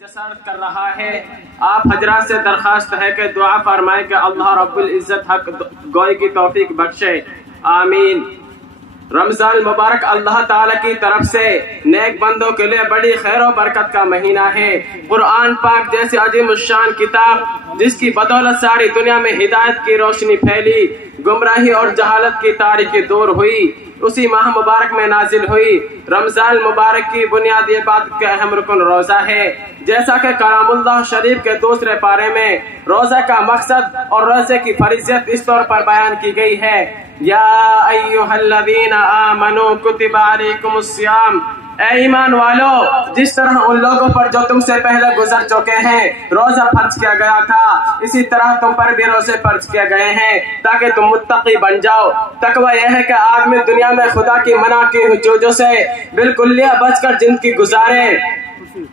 جسارت کر رہا ہے۔ آپ حضرات سے درخواست ہے کہ دعا فرمائیں کہ اللہ رب العزت حق گوئی کی توفیق بخشے، آمین۔ رمضان المبارک اللہ تعالیٰ کی طرف سے نیک بندوں کے لیے بڑی خیر و برکت کا مہینہ ہے۔ قرآن پاک جیسی عظیم الشان کتاب جس کی بدولت ساری دنیا میں ہدایت کی روشنی پھیلی، گمراہی اور جہالت کی تاریکی دور ہوئی، اسی ماہ مبارک میں نازل ہوئی۔ رمضان المبارک کی بنیادی عبادت کے اہم رکن روزہ ہے، جیسا کہ کلام اللہ شریف کے دوسرے پارے میں روزہ کا مقصد اور روزے کی فریضیت اس طور پر بیان کی گئی ہے، یا ایھا الذین آمنوا کتب علیکم الصیام، اے ایمان والو، جس طرح ان لوگوں پر جو تم سے پہلے گزر چکے ہیں روزہ فرض کیا گیا تھا، اسی طرح تم پر بھی روزے فرض کیے گئے ہیں تاکہ تم متقی بن جاؤ۔ تقوی یہ ہے کہ آدمی دنیا میں خدا کی منع کی چیزوں سے بالکلیہ بچ کر زندگی گزارے،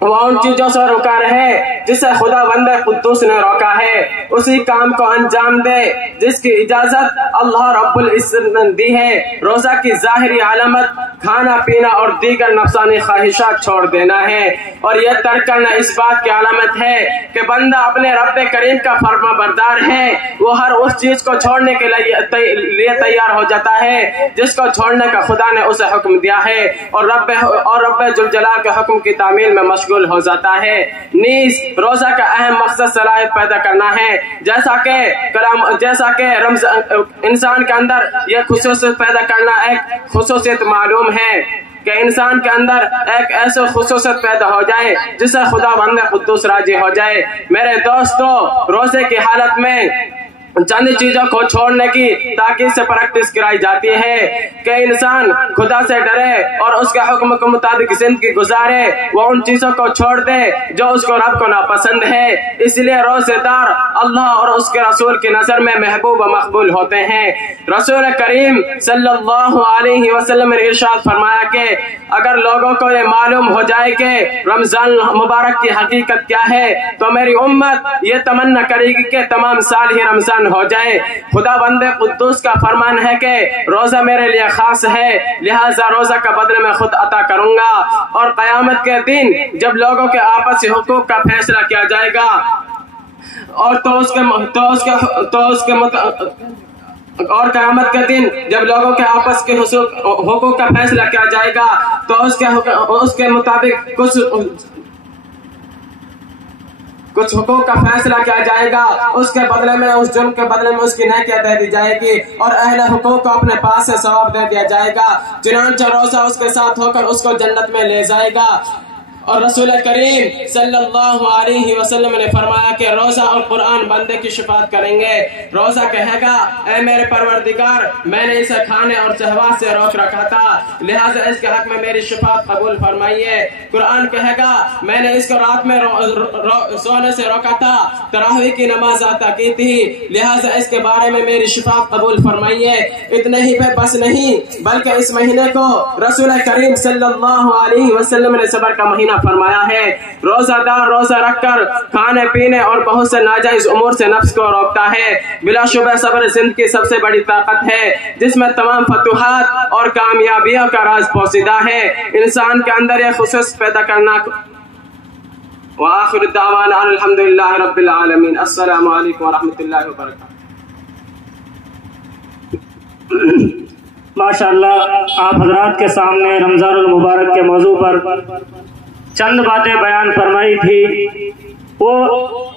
وہ ان چیزوں سے روکا رہے جسے خدا بند قدوس نے روکا ہے، اسی کام کو انجام دے جس کی اجازت اللہ رب العزت نے دی ہے۔ روزہ کی ظاہری علامت کھانا پینا اور دیگر نفسانی خواہشات چھوڑ دینا ہے، اور یہ ترک کرنا اس بات کی علامت ہے کہ بندہ اپنے رب کریم کا فرما بردار ہے۔ وہ ہر اس چیز کو چھوڑنے کے لیے تیار ہو جاتا ہے جس کو چھوڑنے کا خدا نے اسے حکم دیا ہے، اور رب ذوالجلال کے حکم کی تعمیل میں مشغول ہو جاتا ہے۔ نیز روزہ کا اہم مقصد صلاحیت پیدا کرنا ہے، جیسا کہ انسان کے اندر یہ خصوصیت پیدا کرنا ایک خصوصیت معلوم ہے کہ انسان کے اندر ایک ایسے خصوصیت پیدا ہو جائے جس سے خدا بند قدوس راضی ہو جائے۔ میرے دوستو، روزے کی حالت میں چند چیزوں کو چھوڑنے کی تاکید سے پریکٹس کرائی جاتی ہے کہ انسان خدا سے ڈرے اور اس کے حکم کے مطابق زندگی گزارے، وہ ان چیزوں کو چھوڑ دے جو اس کو رب کو ناپسند ہے۔ اس لیے روزے دار اللہ اور اس کے رسول کی نظر میں محبوب و مقبول ہوتے ہیں۔ رسول کریم صلی اللہ علیہ وسلم نے ارشاد فرمایا کہ اگر لوگوں کو یہ معلوم ہو جائے کہ رمضان مبارک کی حقیقت کیا ہے تو میری امت یہ تمنا کرے گی کہ تمام سال ہی رمضان ہو جائے۔ خدا بند قدوس کا فرمان ہے کہ روزہ میرے لیے خاص ہے، لہذا روزہ کا بدلہ میں خود عطا کروں گا، اور قیامت کے دن جب لوگوں کے آپسی حقوق کا فیصلہ کیا جائے گا اور اور قیامت کے دن جب لوگوں کے آپس کے حقوق کا فیصلہ کیا جائے گا تو اس کے مطابق کچھ حقوق کا فیصلہ کیا جائے گا، اس کے بدلے میں اس جرم کے بدلے میں اس کی نیکیاں دے دی جائے گی، اور اہل حقوق کو اپنے پاس سے ثواب دے دیا جائے گا، چنانچہ روزہ اس کے ساتھ ہو کر اس کو جنت میں لے جائے گا۔ اور رسول کریم صلی اللہ علیہ وسلم نے فرمایا کہ روزہ اور قرآن بندے کی شفاعت کریں گے۔ روزہ کہے گا اے میرے پروردگار، میں نے اسے کھانے اور شہوات سے روک رکھا تھا، لہٰذا اس کے حق میں میری شفاعت قبول فرمائیے۔ قرآن کہے گا میں نے اس کو رات میں سونے سے روکا تھا، تراویح کی نماز ادا کی تھی، لہٰذا اس کے بارے میں میری شفاعت قبول فرمائیے۔ اتنے ہی پہ بس نہیں بلکہ اس مہینے کو رسول کریم صلی اللہ علیہ وسلم نے صبر کا مہینہ فرمایا ہے۔ روزہ دار روزہ رکھ کر کھانے پینے اور بہت سے ناجائز امور سے نفس کو روکتا ہے۔ بلا شبہ صبر زندگی کی سب سے بڑی طاقت ہے جس میں تمام فتوحات اور کامیابیوں کا راز پوشیدہ ہے۔ انسان کے اندر یہ خصوص پیدا کرنا۔ وآخر دعوانا الحمدللہ رب العالمین۔ السلام علیکم ورحمۃ اللہ وبرکاتہ۔ ماشاءاللہ، آپ حضرات کے سامنے رمضان المبارک کے موضوع پر چند باتیں بیان فرمائی تھی۔ وہ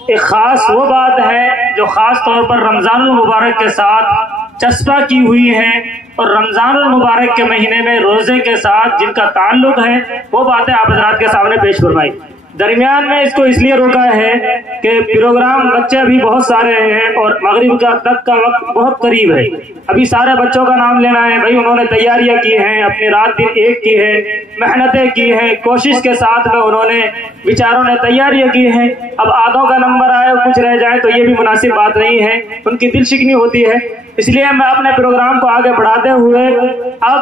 ایک خاص وہ بات ہے جو خاص طور پر رمضان المبارک کے ساتھ چسپاں کی ہوئی ہے، اور رمضان المبارک کے مہینے میں روزے کے ساتھ جن کا تعلق ہے وہ باتیں آپ حضرات کے سامنے پیش فرمائی۔ درمیان میں اس کو اس لیے روکا ہے کہ پروگرام بچے بھی بہت سارے ہیں اور مغرب تک کا وقت بہت قریب ہے۔ ابھی سارے بچوں کا نام لینا ہے، بھائی انہوں نے تیاریاں کی ہیں، اپنی رات دن ایک کی ہے، محنتیں کی ہیں، کوشش کے ساتھ میں انہوں نے بیچاروں نے تیاریاں کی ہیں۔ اب آدھوں کا نمبر آئے اور کچھ رہ جائے تو یہ بھی مناسب بات نہیں ہے، ان کی دل شکنی ہوتی ہے۔ اس لیے میں اپنے پروگرام کو آگے بڑھاتے ہوئے اب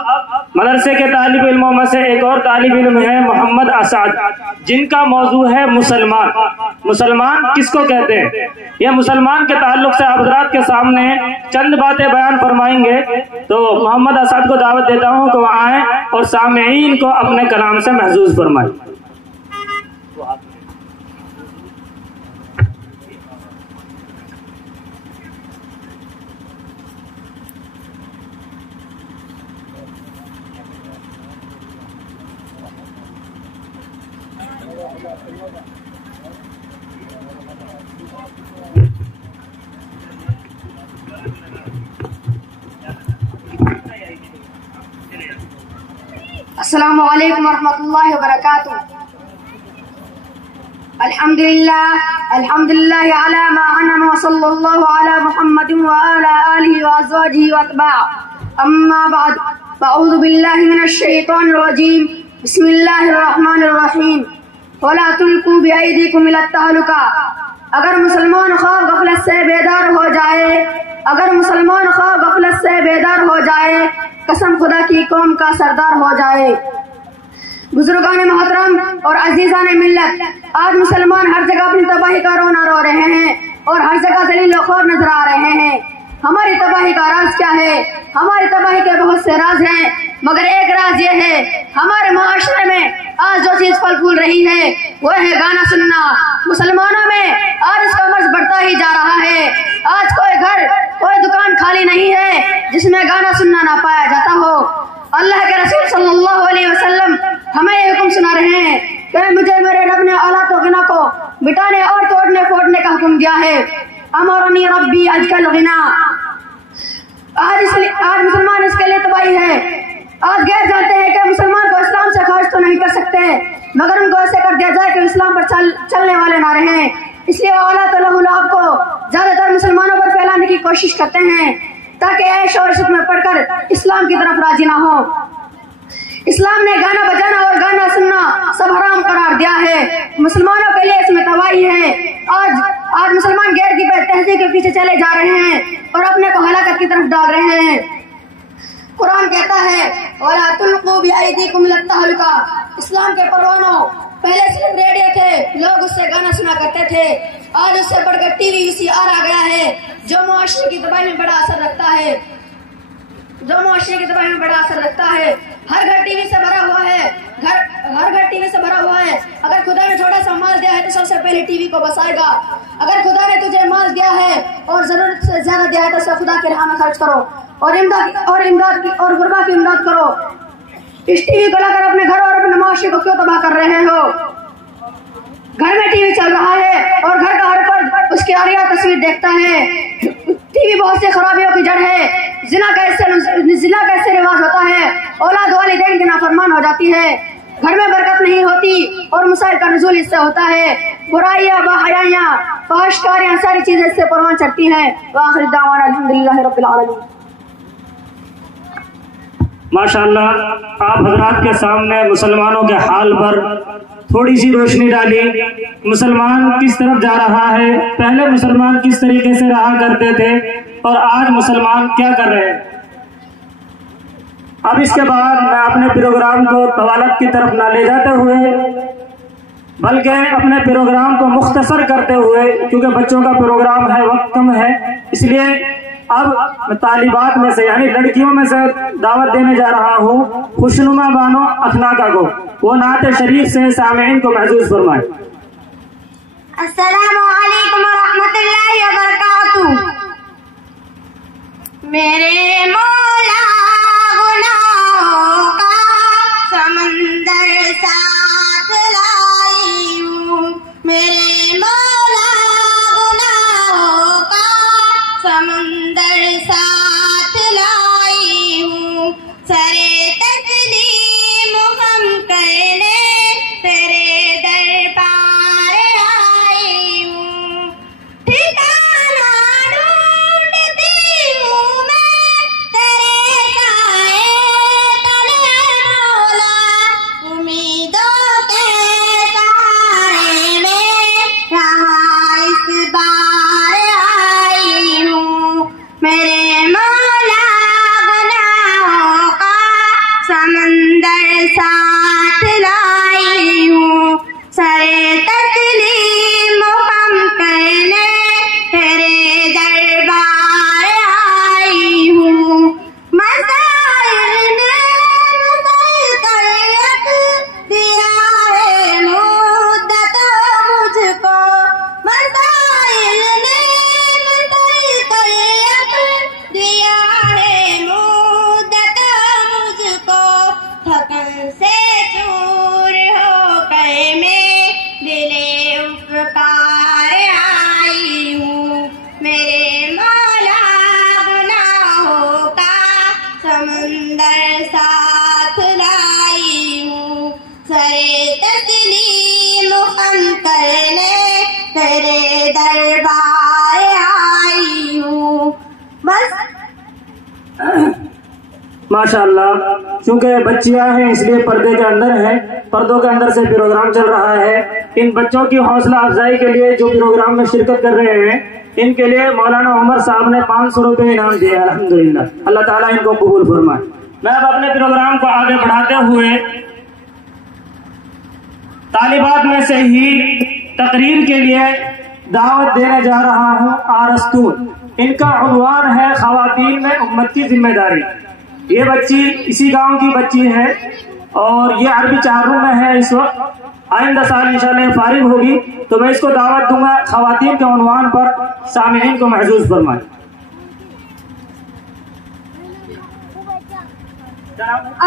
مدرسے کے طالب علموں میں سے ایک اور طالب علم ہے محمد اسعد، جن کا موضوع ہے مسلمان۔ مسلمان کس کو کہتے ہیں؟ یہ مسلمان کے تعلق سے آپ حضرات کے سامنے چند باتیں بیان فرمائیں گے، تو محمد اسعد کو دعوت دیتا ہوں کہ وہ آئیں اور سامعین کو اپنے کلام سے محظوظ فرمائیں۔ السلام علیکم ورحمۃ اللہ وبرکاتہ. الحمدللہ علی ما انعم وصلی اللہ علی محمد وعلی آلہ وازواجہ واتباعہ. اما بعد فاعوذ باللہ من الشیطان الرجیم. بسم اللہ الرحمن الرحیم. ولا تلقوا بأیدیکم الی التہلکہ. اگر مسلمان خواب غفلت سے بیدار ہو جائے، اگر مسلمان خواب غفلت سے بیدار ہو جائے، قسم خدا کی قوم کا سردار ہو جائے. بزرگان محترم اور عزیزان ملت، آج مسلمان ہر جگہ اپنی تباہی کا رونا رو رہے ہیں اور ہر جگہ ذلیل و خوار نظر آ رہے ہیں. ہماری تباہی کا راز کیا ہے؟ ہماری تباہی کے بہت سے راز ہیں، مگر ایک راز یہ ہے، ہمارے معاشرے میں آج جو چیز پھل پھول رہی ہے وہ ہے گانا سننا. مسلمانوں میں آج اس کا مرض بڑھتا ہی جا رہا ہے. آج کوئی گھر، کوئی دکان خالی نہیں ہے جس میں گانا سننا نہ پایا جاتا ہو. اللہ کے رسول صلی اللہ علیہ وسلم ہمیں یہ حکم سنا رہے ہیں کہ مجھے میرے رب نے اولاد و غنا کو مٹانے اور توڑنے پھوڑنے کا حکم دیا ہے. امرنی ربی اجکل غنا. آج مسلمان اس کے لیے تباہی ہے. آج غیر جانتے ہیں کہ مسلمان کو اسلام سے خارج تو نہیں کر سکتے، مگر ان کو ایسے کر دیا جائے کہ اسلام پر چلنے والے نہ رہیں. اس لیے وہ اعلیٰ طلب کو زیادہ تر مسلمانوں پر پھیلانے کی کوشش کرتے ہیں تاکہ عیش اور عشرت میں پڑھ کر اسلام کی طرف راضی نہ ہو. اسلام نے گانا بجانا اور گانا سننا سب حرام قرار دیا ہے. مسلمانوں کے لیے اس میں تباہی ہے. آج مسلمان غیر کی تہذیب کے پیچھے چلے جا رہے ہیں اور اپنے کو ہلاکت کی طرف ڈال رہے ہیں. قرآن کہتا ہے وَلَا تُلْقُوا بِأَيْدِيكُمْ إِلَى التَّهْلُكَةِ. اسلام کے پروانوں پہلے صرف ریڈیو تھے، لوگ اس سے گانا سنا کرتے تھے. آج اس سے بڑھ کر ٹی وی VCR آ گیا ہے جو معاشرے کی تباہی میں بڑا اثر رکھتا ہے، ہر گھر ٹی وی سے بھرا ہوا ہے، ہر گھر ٹی وی سے بھرا ہوا ہے. اگر خدا نے تھوڑا سا مال دیا ہے تو سب سے پہلے ٹی وی کو بسائے گا. اگر خدا نے تجھے مال دیا ہے اور ضرورت سے زیادہ دیا ہے تو خدا کی راہ میں خرچ کرو اور غربا کی امداد کرو. اس ٹی وی کو لا کر اپنے گھر اور اپنے معاشرے کو کیوں تباہ کر رہے ہو؟ گھر میں ٹی وی چل رہا ہے اور گھر کا ہر فرد اس کی عاریہ تصویر دیکھتا ہے. ٹی وی بہت سی خرابیوں کی جڑ ہے. زنا کیسے رواج ہوتا ہے، اولاد والدین کی نافرمان ہو جاتی ہے، گھر میں برکت نہیں ہوتی اور مسائل کا نزول اس سے ہوتا ہے. برائیاں، باحیائیاں، فحشکاریاں، ساری چیزیں اس سے پروان چڑھتی ہیں. وآخر دعوانا الحمدللہ رب العالمین. ماشاءاللہ آپ حضرات کے سامنے مسلمانوں کے حال پر تھوڑی سی روشنی ڈالی. مسلمان کس طرف جا رہا ہے، پہلے مسلمان کس طریقے سے رہا کرتے تھے اور آج مسلمان کیا کر رہے ہیں. اب اس کے بعد میں اپنے پروگرام کو طوالت کی طرف نہ لے جاتے ہوئے بلکہ اپنے پروگرام کو مختصر کرتے ہوئے، کیونکہ بچوں کا پروگرام ہے، وقت کم ہے، اس لیے اب طالبات میں سے یعنی لڑکیوں میں سے دعوت دینے جا رہا ہوں خوشنما بانو اخلاقہ کو. وہ نعت شریف سے سامعین کو محظوظ فرمائے. السلام علیکم ورحمۃ اللہ وبرکاتہ. میرے مولا گناہوں کا سمندر ساتھ لائی ہوں، میرے مولا گناہوں کا سمندر ساتھ لائی ہوں. سرے تسلیم ہم کرنے تیرے دربار آئی ہوں. ٹھکانہ ڈھونڈتی ہوں میں تیرے سمندر ساتھ لائی ہوں، سرے تسلیم خم کرنے تیرے دربار آئی ہوں. بس ماشاءاللہ. چونکہ بچیاں ہیں اس لیے پردے کے اندر ہیں، پردوں کے اندر سے پروگرام چل رہا ہے. ان بچوں کی حوصلہ افزائی کے لیے جو پروگرام میں شرکت کر رہے ہیں، ان کے لیے مولانا عمر صاحب نے 500 روپے انعام دیے. الحمدللہ، اللہ تعالیٰ ان کو قبول فرمائے. میں اب اپنے پروگرام کو آگے بڑھاتے ہوئے طالبات میں سے ہی تقریر کے لیے دعوت دینے جا رہا ہوں. آرستون، ان کا عنوان ہے خواتین میں امت کی ذمہ داری. یہ بچی اسی گاؤں کی بچی ہے اور یہ عربی 4 میں ہے اس وقت. آئندہ سال انشاءاللہ فارغ ہوگی تو میں اس کو دعوت دوں گا خواتین کے عنوان پر سامعین کو محظوظ فرمائیں.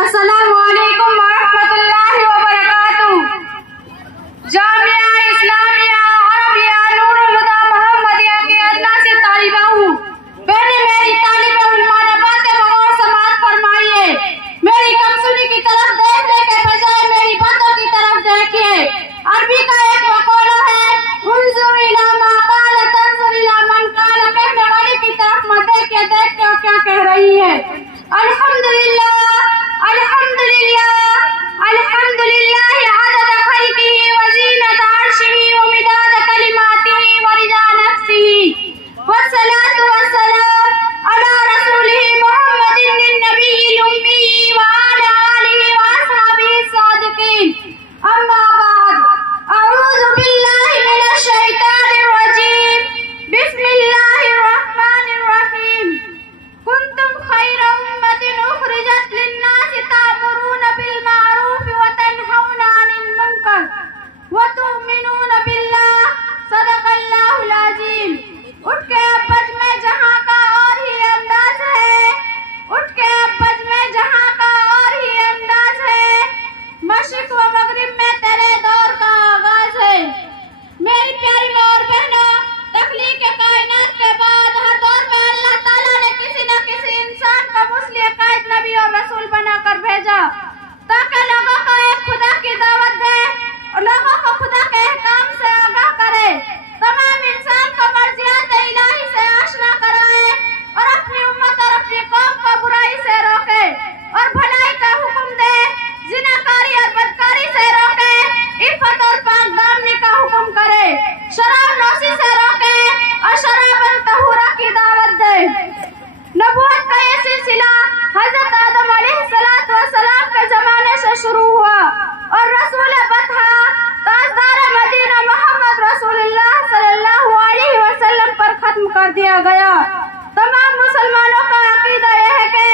السلام علیکم ورحمۃ اللہ وبرکاتہ. جامعہ اسلامیہ عربیہ نور الہدی محمدیہ کے ادنا سے طالبہ ہوں. پہلے میری طالبہ علماء سے غور سماعت فرمائیے. میری کمسنی کی طرف دیکھنے کے بجائے میری باتوں کی طرف دیکھیے. عربی کا ایک مقولہ ہے، انظر الی ما قال تنظر الی من قال. کہنے والے کی طرف مت دیکھ کے وہ کیا کہہ رہی ہے. الحمدللہ الحمدللہ الحمدللہ عدد خلقہ وزینۃ عرشہ ومداد کلماتہ ورضا نفسہ والصلاۃ والسلام علی رسولہ محمد النبی الأمی وعلی آلہ وأصحابہ الصادقین. اما بعد، اعوذ باللہ من الشیطان الرجیم. بسم اللہ الرحمن الرحیم. کنتم خیر امت اخرجت للناس تأمرون بالمعروف وتنہون عن المنکر وتؤمنون باللہ. صدق اللہ العظیم. اٹھ کے بج میں جہاں کا اور ہی انداز ہے، اٹھ کے بج میں جہاں کا اور ہی انداز ہے. مشرق و مغرب میں تیرے دور کا آغاز ہے. میری پیاری اور بہنوں، تخلیق کائنات کے بعد ہر دور میں اللہ تعالیٰ نے کسی نہ کسی انسان کو مسلح قائد نبی اور رسول بنا کر بھیجا تاکہ لوگوں کو ایک خدا کی دعوت دے اور لوگوں کو خدا کے احکام سے آگاہ کرے، تمام انسان کو مرضیات الہی سے آشنا کرائے اور اپنی امت اور اپنی قوم کو برائی سے روکے اور بھلائی کا حکم دے، زناکاری اور بدکاری سے روکے، عفت اور پاک دامنی کا حکم کرے، شراب نوشی سے روکے اور شراباً طہورہ کی دعوت دے. نبوت کا یہ سلسلہ حضرت آدم علیہ السلام کے زمانے سے شروع ہوا اور رسول بطحہ تاجدار مدینہ محمد رسول اللہ صلی اللہ علیہ وسلم پر ختم کر دیا گیا. تمام مسلمانوں کا عقیدہ یہ ہے کہ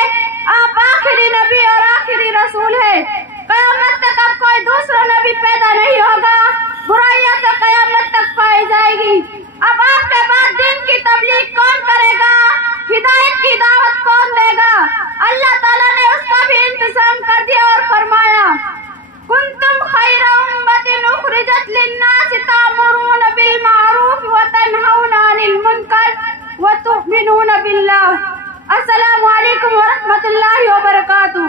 آپ آخری نبی اور آخری رسول ہے. قیامت تک اب کوئی دوسرا نبی پیدا نہیں ہوگا. برائیاں تو قیامت تک پائی جائے گی. اب آپ کے بعد دین کی تبلیغ کون کرے گا؟ ہدایت کی دعوت کون دے گا؟ اللہ تعالیٰ نے اس کا بھی انتظام کر دیا اور فرمایا، کنتم خیر امت اخرجت للناس تأمرون بالمعروف وتنہون عن المنکر وتؤمنون باللہ. السلام علیکم ورحمۃ اللہ وبرکاتہ.